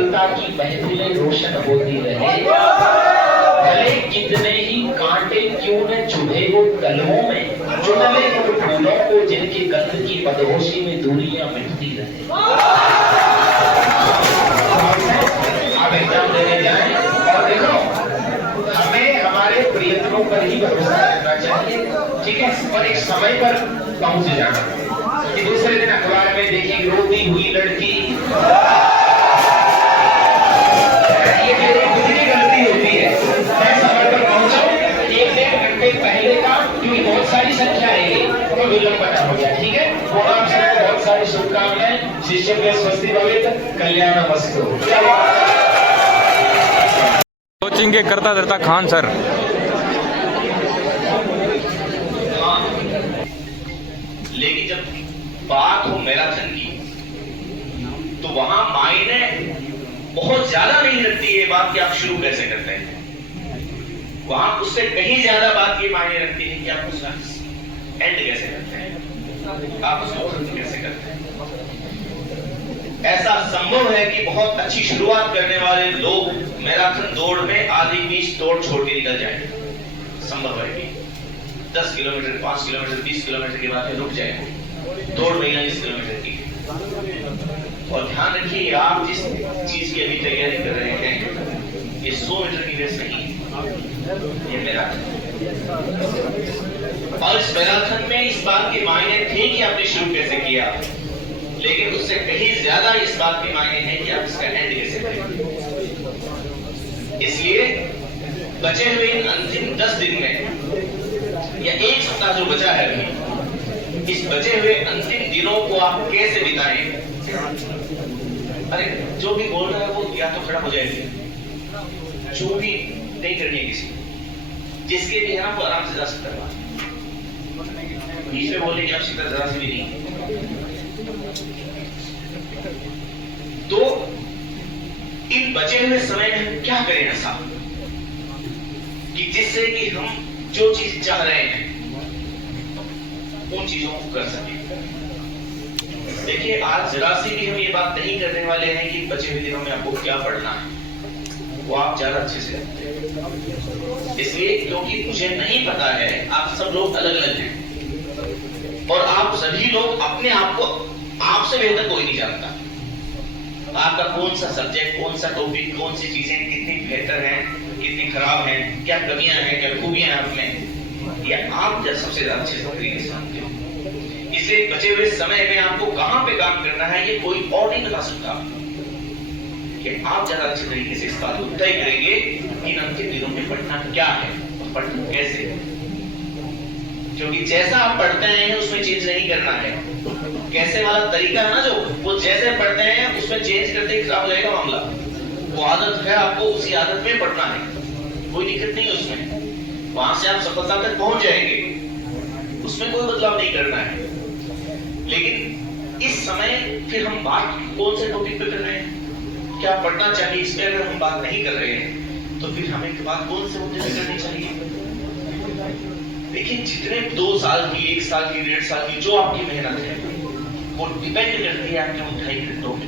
सफलता की महफिलें रोशन होती रहे, भले कितने ही कांटे क्यों न चुभे वो कलमों में, चुन ले उन फूलों को जिनकी गंध की मदहोशी में दूरियां मिटती रहे। आप एग्जाम देने जाएं और देखो, हमें हमारे प्रयत्नों पर ही भरोसा रखना चाहिए, ठीक है, और एक समय पर पहुंच जाना। कि दूसरे दिन अखबार में देखी रोती हुई लड़की, ये मेरी खुद की गलती होती है। मैं समय पर पहुंचा, 1-1.5 घंटे पहले का, क्योंकि बहुत सारी संख्या है तो विलंब बना हो गया, ठीक है। वो आप सबको बहुत सारी शुभकामनाएं। शिष्य के स्वस्ति भवेत्, कल्याणमस्तु। कोचिंग के करता धरता खान सर। हाँ, लेकिन जब बात हो मैराथन की तो वहां मायने बहुत ज्यादा नहीं रखती है बात कि आप शुरू कैसे करते हैं। वहां उससे कहीं ज्यादा बात ये मायने रखती है कि आप उसका एंड कैसे करते हैं, आप उसको खत्म कैसे करते हैं। ऐसा संभव है कि बहुत अच्छी शुरुआत करने वाले लोग मैराथन दौड़ में आधी बीच दौड़ छोड़ के निकल जाए। संभव है कि 10 किलोमीटर, 5 किलोमीटर, 20 किलोमीटर के बाद रुक जाए दौड़ 40 किलोमीटर की। और ध्यान रखिए, आप जिस चीज की अभी तैयारी कर रहे हैं, ये 100 मीटर की रेस नहीं, ये मैराथन। और इस मैराथन में इस बात के मायने थे कि आपने शुरू कैसे किया, लेकिन उससे कहीं ज्यादा इस बात के मायने हैं कि आप इसका एंड कैसे करेंगे। इसलिए बचे हुए इन अंतिम 10 दिन में या 1 सप्ताह जो बचा है अभी, इस बचे हुए अंतिम दिनों को आप कैसे बिताएं। अरे जो भी बोल रहा है वो या तो खड़ा हो जाएगी, जो भी नहीं करनी है किसी, जिसके भी है ना वो आराम से जा सकता है। बीच में बोलने की आवश्यकता जरा सी भी नहीं। तो इन बचे हुए समय में हम क्या करें ऐसा कि जिससे कि हम जो चीज चाह रहे हैं उन चीजों को कर सके। देखिए, आज जरा सी भी हम ये बात नहीं करने वाले हैं कि बचे हुए दिनों में आपको क्या पढ़ना है, वो आप ज्यादा अच्छे से जानते हैं। इसलिए क्योंकि मुझे नहीं पता है, आप सब लोग अलग अलग हैं और आप सभी लोग अपने आप को आपसे बेहतर कोई नहीं जानता। आपका कौन सा सब्जेक्ट, कौन सा टॉपिक, कौन सी चीजें कितनी बेहतर हैं, कितनी खराब हैं, क्या कमियां हैं, क्या खूबियां हैं आप में, ये आप सबसे ज्यादा अच्छे से जानते हो। इसलिए बचे हुए समय में आपको कहां पे काम करना है ये कोई और नहीं बता सकता। कि आप ज्यादा अच्छे तरीके से इस बात को तय करेंगे कि अंतिम दिनों में पढ़ना क्या है और पढ़ना कैसे। क्योंकि जैसा आप पढ़ते हैं उसमें चेंज नहीं करना है। कैसे वाला तरीका है ना, जो वो जैसे पढ़ते हैं उसमें चेंज करते ही खराब हो जाएगा मामला। वो आदत है, आपको उसी आदत में पढ़ना है, कोई दिक्कत नहीं उसमें। वहां से आप सफलता तक पहुंच जाएंगे, उसमें कोई बदलाव नहीं करना है। लेकिन इस समय फिर हम बात कौन से टॉपिक पे कर रहे हैं, क्या पढ़ना चाहिए, इस पे अगर हम बात नहीं कर रहे हैं तो फिर हमें बात कौन से मुद्दे पे करनी चाहिए। देखिए, जितने 2 साल की, 1 साल की, 1.5 साल की जो आपकी मेहनत है वो डिपेंड करती है आपके 2.5 घंटों पे।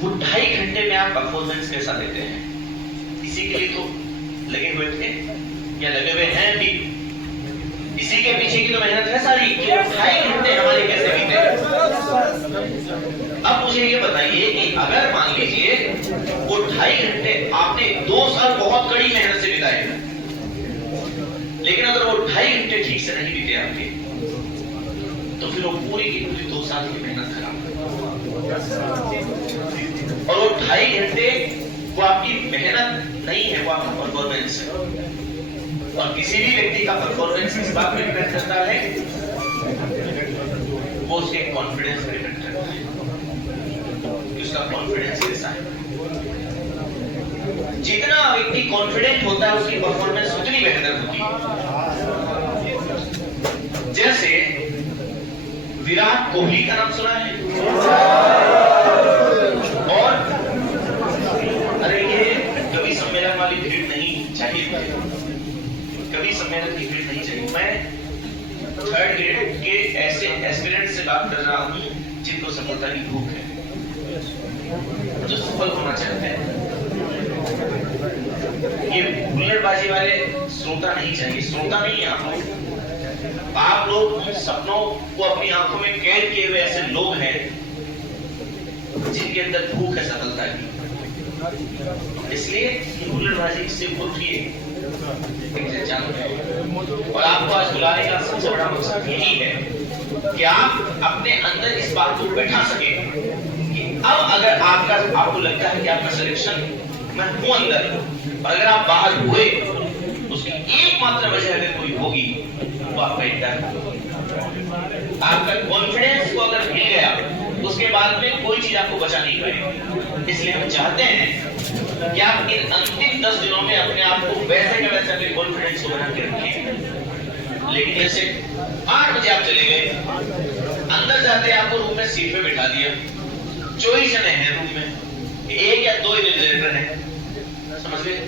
वो 2.5 घंटे में आप परफॉर्मेंस कैसा देते हैं, इसी के लिए तो लगे हुए थे या लगे हुए हैं भी। इसी के पीछे की तो मेहनत है सारी कि 2.5 घंटे हमारे कैसे बीते। अब मुझे ये बताइए कि अगर मान लीजिए वो 2.5 घंटे आपने 2 साल बहुत कड़ी मेहनत से बिताए, लेकिन अगर वो 2.5 घंटे ठीक से नहीं बीते आपके, तो फिर वो पूरी की पूरी 2 साल की मेहनत खराब। और वो 2.5 घंटे वो आपकी मेहनत नहीं है, वो आपका परफॉर्मेंस है। और किसी भी व्यक्ति का परफॉर्मेंस इस बात पर डिपेंड करता है, वो उसके कॉन्फिडेंस पर डिपेंड करता है कि उसका कॉन्फिडेंस कैसा है। जितना व्यक्ति कॉन्फिडेंट होता है उसकी परफॉर्मेंस उतनी बेहतर होती है। जैसे विराट कोहली का नाम सुना है, और अरे ये कवि सम्मेलन वाली भीड़ नहीं चाहिए, कवि सम्मेलन की भीड़ नहीं चाहिए। मैं 3rd ग्रेड के ऐसे एस्पिरेंट से बात कर रहा हूं जिनको सफलता की भूख है। जो सफल होना चाहते हैं। ये हुल्लड़बाजी वाले श्रोता नहीं चाहिए, श्रोता नहीं है आप लोग उन सपनों को अपनी आंखों में कैद किए हुए ऐसे लोग हैं जिनके अंदर भूख है सफलता की। इसलिए हुल्लड़बाजी से उठिए और आपको आज बुलाने का सबसे बड़ा मकसद यही है कि आप अपने अंदर इस बात को बैठा सके कि अब अगर आपको लगता है कि आपका सिलेक्शन मैं हूं अंदर, अगर आप बाहर हुए उसकी एकमात्र वजह अगर कोई होगी वो आपका डर, आपका कॉन्फिडेंस को अगर मिल गया उसके बाद में कोई चीज आपको बचा नहीं पाएगी। इसलिए हम चाहते हैं कि आप इन अंतिम 10 दिनों में अपने आप को वैसे के वैसे अपने कॉन्फिडेंस को बना के रखें। लेकिन जैसे 8 बजे आप चले गए, अंदर जाते आपको रूम में सीट पे बिठा दिया, 24 जने हैं रूम में, 1 या 2 इन्विजिलेटर हैं, समझ गए।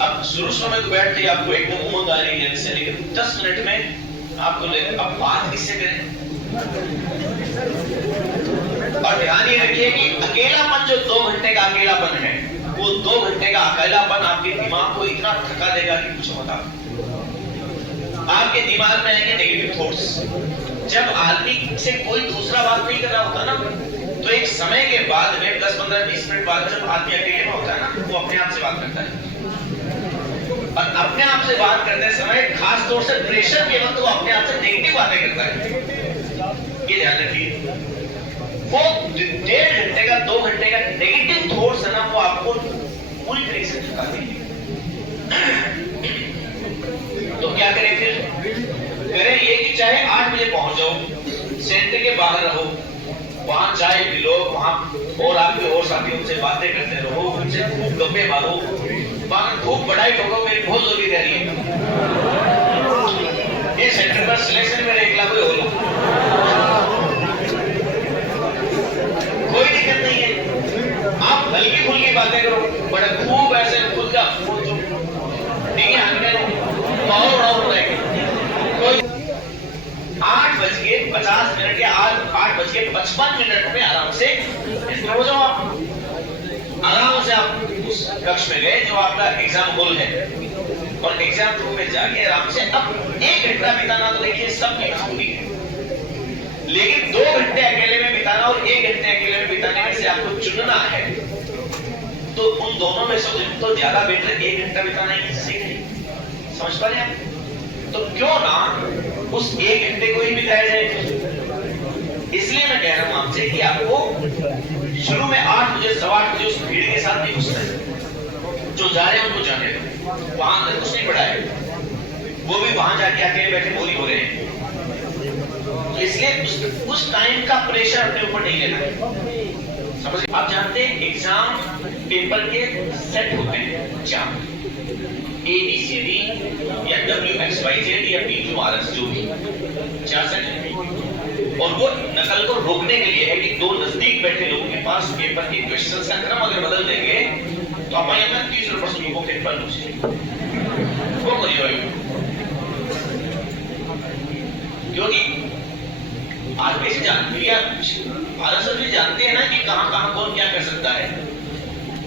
अब शुरू में तो बैठते आपको एकदम उमंग आ रही है से, लेकिन 10 मिनट में आपको अब बात किससे करें। और ध्यान ये रखिए कि अकेलापन जो 2 घंटे का अकेलापन है, वो 2 घंटे का अकेलापन आपके दिमाग को इतना थका देगा कि कुछ होता। आपके दिमाग में आएंगे नेगेटिव थॉट्स। जब आदमी से कोई दूसरा बात नहीं कर रहा होता ना, तो एक समय के बाद में 10, 15, 20 मिनट बाद जब आदमी अकेले में होता है ना, वो अपने आप से बात करता है। और अपने आप से बात करते समय खास तौर से प्रेशर के वक्त वो अपने आप से नेगेटिव बातें करता है। ये ध्यान रखिए, वो 1.5 घंटे का 2 घंटे का नेगेटिव थॉट्स है ना, वो आपको पूरी तरीके से थका देंगे। तो क्या करें फिर? करें ये कि चाहे 8 बजे पहुंच जाओ, सेंटर के बाहर रहो, वहां चाय पी लो, वहां और आपके और साथियों से बातें करते रहो, उनसे खूब गप्पे मारो, खूब बढ़ाई ठोको, मेरी बहुत जरूरी तैयारी है। ये सेंटर पर सिलेक्शन में 1 लाख कोई हो, कोई दिक्कत नहीं है। आप हल्की फुल्की बातें करो, बड़ा खूब ऐसे खुद का ठीक है, माहौल बड़ा हो रहा है। 8:50 या 8:55 में आराम से हो जाओ। आप आराम से आप उस कक्ष में गए जो आपका एग्जाम हॉल है, और एग्जाम रूम में जाके आराम से अब 1 घंटा बिताना तो देखिए सबकी मजबूरी है, लेकिन 2 घंटे अकेले में बिताना और 1 घंटे अकेले में बिताने में से आपको चुनना है, तो उन दोनों में से तो ज्यादा बेटर 1 घंटा बिताना ही सही नहीं। समझ पा रहे हैं? तो क्यों ना उस 1 घंटे को ही बिताया जाए। इसलिए मैं कह रहा हूं आपसे कि आपको शुरू में 8 बजे 8:15 बजे उस भीड़ के साथ नहीं घुसना है। जो जा रहे हैं उनको जाने दो, वहां अंदर कुछ नहीं पड़ा है, वो भी वहां जाके अकेले बैठे बोली हो रहे हैं। इसलिए उस टाइम का प्रेशर अपने ऊपर नहीं लेना। समझ? आप जानते हैं एग्जाम पेपर के सेट होते हैं, 4 ABCD या WXYZ या PQRS, जो भी 4 सेट है। और वो नकल को रोकने के लिए है कि 2 नजदीक बैठे लोगों के पास पेपर के क्वेश्चंस का क्रम अगर बदल देंगे तो हमारे अंदर 30% लोगों के पेपर वो करिए, क्योंकि आगे से जानते हैं, भारत सरकार भी जानते हैं ना कि कहां कौन क्या कर सकता है।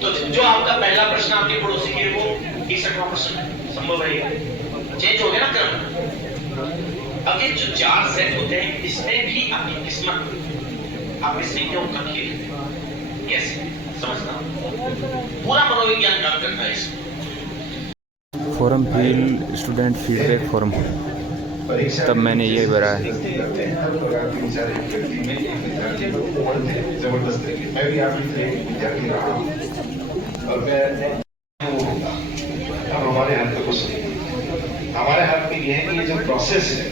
तो जो आपका पहला प्रश्न आपके पड़ोसी के वो 61% संभव है, चेंज हो गया ना क्रम। अब ये जो 4 सेट होते हैं, इसमें भी आपकी किस्मत, आप इसमें क्यों कम खेल कैसे समझना, पूरा मनोविज्ञान काम करता है इसमें। Form fill student feedback form, तब मैंने ये भरा है। जबरदस्त है, मैं भी आपकी विद्यार्थी रहा हूँ और मैं अब हमारे हाथ में कुछ नहीं। हमारे हाथ में ये है कि ये जो प्रोसेस है,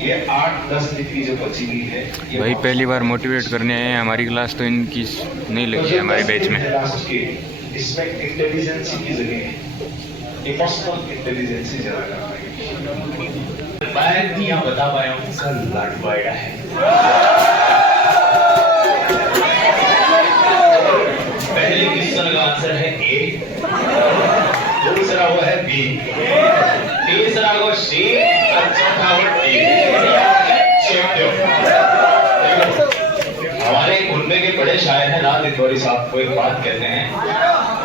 ये 8-10 दिन की जो बची हुई है, भाई पहली बार मोटिवेट करने आए हैं हमारी क्लास, तो इनकी नहीं लगी है हमारे बैच में। इसमें इंटेलिजेंस की जगह है इमोशनल इंटेलिजेंस ज्यादा मैं दिया बता पाया हूं, कल लड़वाड़ा है। पहले क्वेश्चन का आंसर है A, दूसरा वो है B, तीसरा वो C और चौथा वो D। हमारे घुलने के बड़े शायर हैं प्रहलाद इंदौरी साहब को एक बात कहते हैं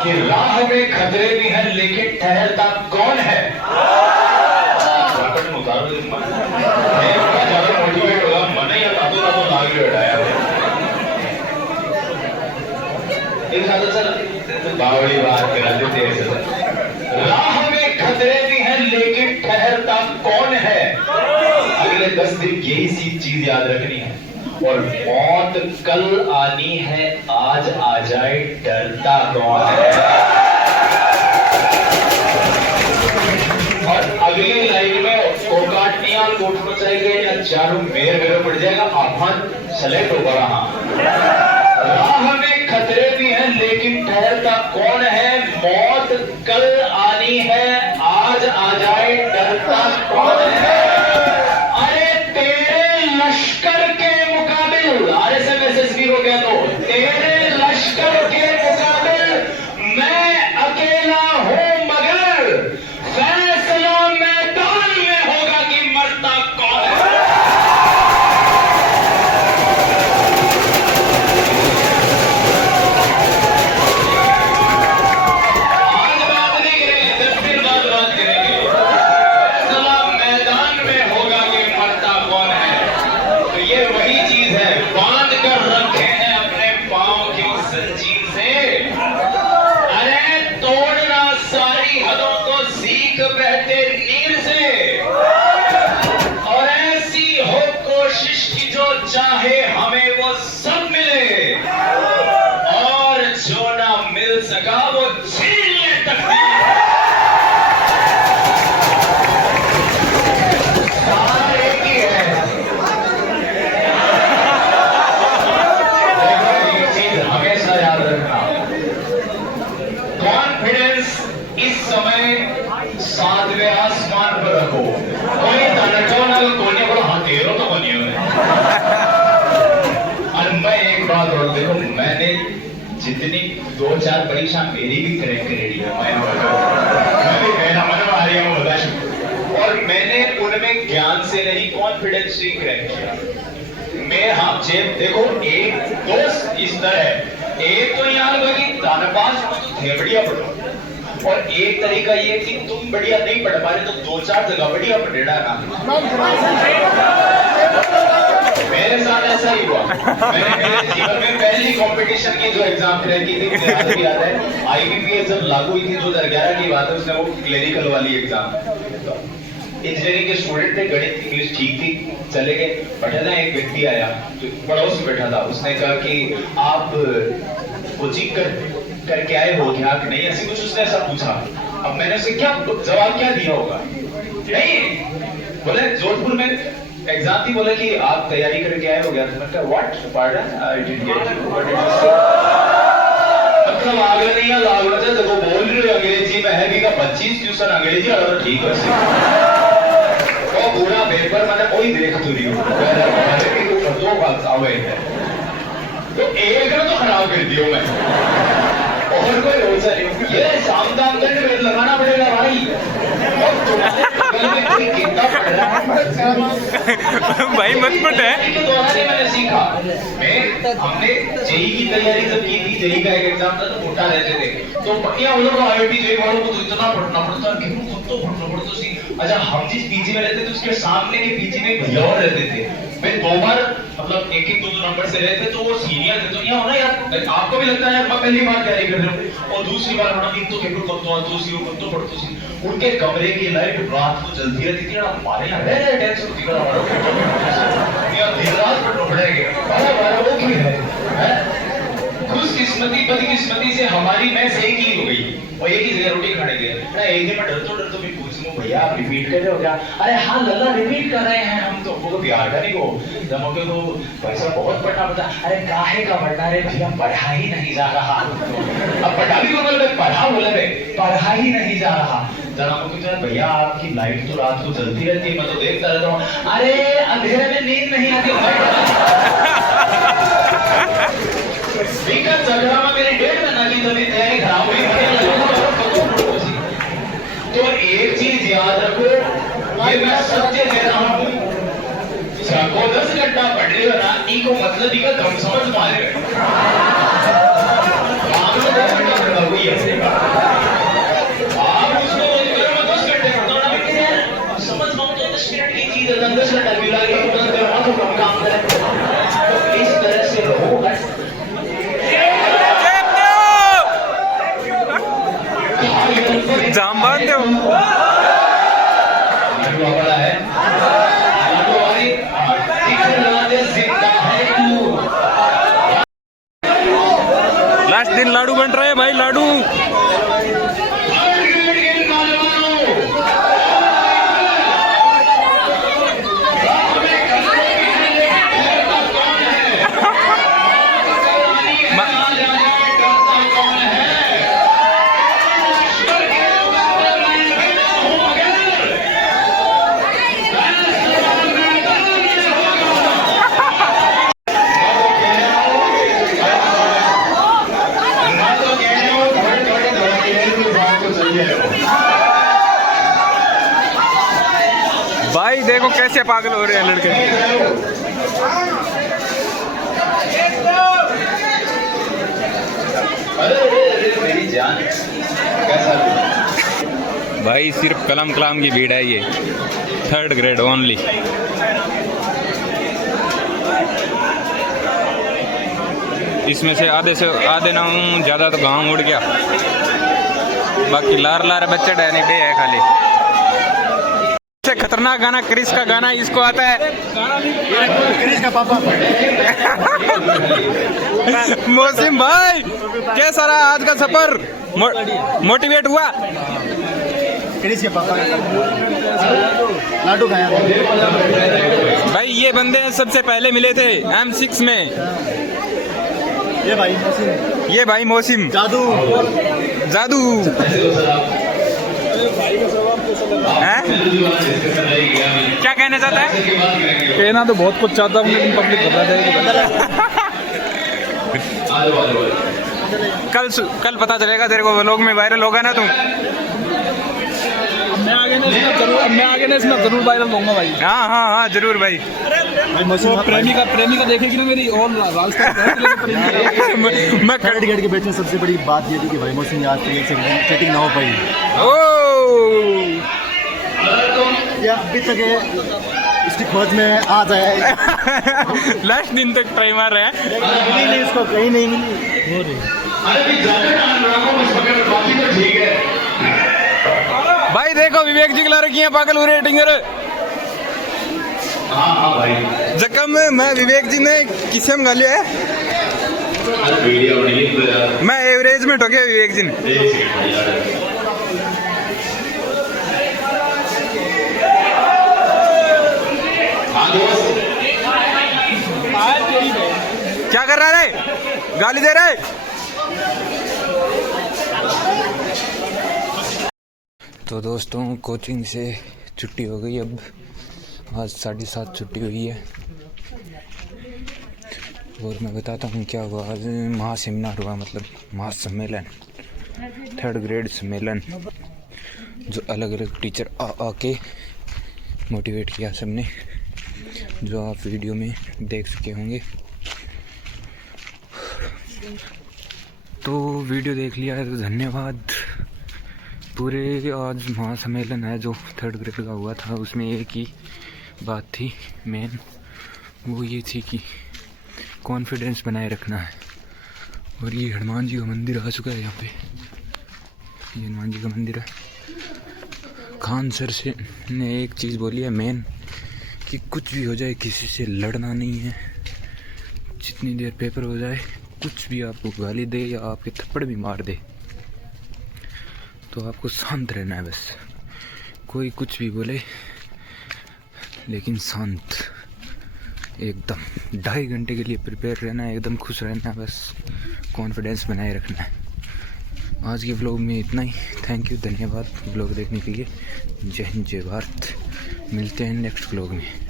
कि राह में खतरे भी हैं लेकिन ठहरता कौन है। उतारो ज्यादा मोटिवेट होगा, मन ही आगे बैठाया बावड़ी बात करा देते हैं। राह में खतरे भी हैं लेकिन ठहरता कौन है। अगले 10 दिन यही सी चीज याद रखनी है। और मौत कल आनी है, आज आ जाए डरता कौन है। और अगली लाइन में कोकाटिया कोटना चाहिए या चारों मेर मेरे पड़ जाएगा, आह्वान सेलेक्ट होगा। राह में खतरे भी हैं लेकिन ठहरता कौन है। मौत कल आनी है, आज आ जाए डरता कौन है। अरे तेरे लश्कर के मुकाबिल, RSMSSB को कह दो, तेरे लश्कर के मुकाबिल मैं अकेला हूं, मगर फैसला मैदान में होगा कि मरता कौन है। बहते नीर से और ऐसी हो कोशिश की जो चाहे हमें वो सब मिले, और जो ना मिल सका वो छीन ले तकदीर। सारे की है। एक चीज हमेशा याद रखना, कॉन्फिडेंस इस समय 7वें आसमान पर रखो। कोई तनटो ना कोने को हथेरो तो कोनी है। और मैं एक बात और देखो, मैंने जितनी 2-4 परीक्षा मेरी भी क्रैक करेगी है, मैं भी कहना मन आ रही हूँ बता। और मैंने उनमें ज्ञान से नहीं कॉन्फिडेंस से क्रैक किया। मैं हाँ जेब देखो, एक दोस्त इस तरह है, एक तो यार बाकी तानबाज तो थे बढ़िया पढ़ो, और एक तरीका ये कि तुम बढ़िया नहीं पढ़ पा रहे तो 2-4 जगह बढ़िया पढ़ेड़ा ना। मेरे साथ ऐसा ही हुआ। मैंने मेरे जीवन में पहली कंपटीशन की जो एग्जाम क्रैक की थी, मुझे याद है IBPS जब लागू हुई थी 2011 की बात है, उसने वो क्लेरिकल वाली एग्जाम, इंजीनियरिंग के स्टूडेंट थे, गणित इंग्लिश ठीक थी, चले गए, बैठा था। एक व्यक्ति आया जो पड़ोस में बैठा था, उसने कहा कि आप कोचिंग करके आए हो क्या कि नहीं, ऐसी कुछ उसने ऐसा पूछा। अब मैंने उसे क्या जवाब क्या दिया होगा, नहीं बोले जोधपुर में एग्जाम थी, बोले कि आप तैयारी करके आए हो गया। तो मैंने कहा what pardon I didn't get you, what did you से। मतलब आगे नहीं है लागू से देखो बोल रहे हो अंग्रेजी में है भी का 25 ट्यूशन अंग्रेजी और ठीक है वो पूरा पेपर मैंने कोई देख तो रही हूँ दो बात आवे तो एक ना तो खराब कर दियो मैं, और कोई रोजा नहीं। ये शाम दाम करके लगाना पड़ेगा भाई, और तुम्हारे में कोई कितना पड़ रहा है भाई मत पट है। के दौरान ही मैंने सीखा। हमने जेई की तैयारी जब की थी, जेई का एक एग्जाम था तो कोटा रहते थे, तो बढ़िया उन लोगों IIT जेई वालों को तो इतना पढ़ना पड़ता है कि खुद तो पढ़ना सी। अच्छा हम जिस पीजी में रहते थे उसके सामने के पीजी में भैया और रहते थे, मैं 2 बार मतलब 1-2 नंबर से रहते तो वो सीनियर थे, तो यहाँ होना यार आपको भी लगता है यार मैं पहली बार तैयारी कर रहा हूँ, और दूसरी बार होना तो केवल तो पढ़तो सी। उनके कमरे की लाइट रात को जलती रहती थी, हमारे यहाँ रह रहे टेंशन होती है दिन रात पढ़ना पड़ेगा। अरे वो की है खुशकिस्मती बदकिस्मती से हमारी मैं सही की हो गई, और एक ही जगह रोटी खाने गए ना, एक दिन मैं डरतो भी पूछूं भैया आप रिपीट कर रहे हो क्या। अरे हाँ लल्ला रिपीट कर रहे हैं हम, तो प्यार का नहीं हो जमोगे तो पैसा बहुत पढ़ना पड़ता। अरे काहे का पढ़ना रे भैया, पढ़ा ही नहीं जा रहा। अब पढ़ा भी बोल रहे पढ़ा बोले रे, पढ़ा ही नहीं जा रहा। जरा भैया आपकी लाइट तो रात को जलती रहती है, मैं तो देखता रहता हूँ। अरे अंधेरे में नींद नहीं आती झगड़ा में मेरी 1.5 महीना की तभी तैयारी खराब हुई। तो एक चीज याद रखो, ये मैं सत्य कह रहा हूं, 10 घंटा पढ़ रहे हो ना, इको मतलब इका कम समझ पा रहे हो। तो कम काम करें, तो इस तरह से रहो। जाम बांध दो। बड़ा है लास्ट दिन लाडू बन रहे हैं भाई, लाडू। भाई देखो कैसे पागल हो रहे हैं लड़के। मेरी जान कैसा भाई सिर्फ कलम कलाम की भीड़ है ये, 3rd ग्रेड ओनली। इसमें से आधे ना हूँ ज़्यादा तो गाँव उड़ गया, बाकी लार बच्चे डहने पे है खाली। खतरनाक गाना क्रिस का गाना इसको आता है, क्रिस का पापा। मौसिम भाई कैसा रहा आज का सफर? मोटिवेट हुआ? क्रिस के पापा लाडू खाया भाई। ये बंदे सबसे पहले मिले थे M6 में। ये भाई मौसिम जादू हैं? क्या कहना चाहता है? कहना तो बहुत कुछ चाहता हूँ लेकिन पब्लिक घबरा जाएगी। कल पता चलेगा तेरे को, व्लॉग में वायरल होगा ना तू। मैं आगे ने इसमें जरूर वायरल होऊंगा भाई। हाँ जरूर भाई। मौसिम प्रेमिका देखेगी ना मेरी, और मैं 3rd ग्रेड के बैच में सबसे बड़ी बात ये थी कि भाई मौसिम याद चैटिंग ना हो पाई। या अभी तक इसकी खोज में आ जाए। लास्ट दिन तक ट्राई मार रहे हैं, नहीं इसको कहीं नहीं मिली। भाई देखो विवेक जी की लड़कियां पागल हो रही है टिंगर। हाँ भाई जख्म में मैं विवेक जी ने किसम गाली है, मैं एवरेज में ठोके विवेक जी ने। क्या कर रहा है? गाली दे रहा है? तो दोस्तों कोचिंग से छुट्टी हो गई, अब आज 7:30 छुट्टी हुई है। और मैं बताता हूँ क्या हुआ आज। महासेमिनार हुआ, मतलब महासम्मेलन, 3rd ग्रेड सम्मेलन, जो अलग अलग टीचर आके मोटिवेट किया सबने, जो आप वीडियो में देख सके होंगे। तो वीडियो देख लिया है तो धन्यवाद। पूरे आज महासम्मेलन है जो 3rd ग्रेड का हुआ था, उसमें एक ही बात थी मेन, वो ये थी कि कॉन्फिडेंस बनाए रखना है। और ये हनुमान जी का मंदिर आ चुका है यहाँ पे, ये हनुमान जी का मंदिर है। खान सर से ने एक चीज़ बोली है मेन, कि कुछ भी हो जाए किसी से लड़ना नहीं है। जितनी देर पेपर हो जाए, कुछ भी आपको गाली दे या आपके थप्पड़ भी मार दे तो आपको शांत रहना है बस। कोई कुछ भी बोले लेकिन शांत, एकदम 2.5 घंटे के लिए प्रिपेयर रहना है, एकदम खुश रहना है, बस कॉन्फिडेंस बनाए रखना है। आज के व्लॉग में इतना ही। थैंक यू, धन्यवाद व्लॉग देखने के लिए। जय हिंद, जय भारत। मिलते हैं नेक्स्ट व्लॉग में।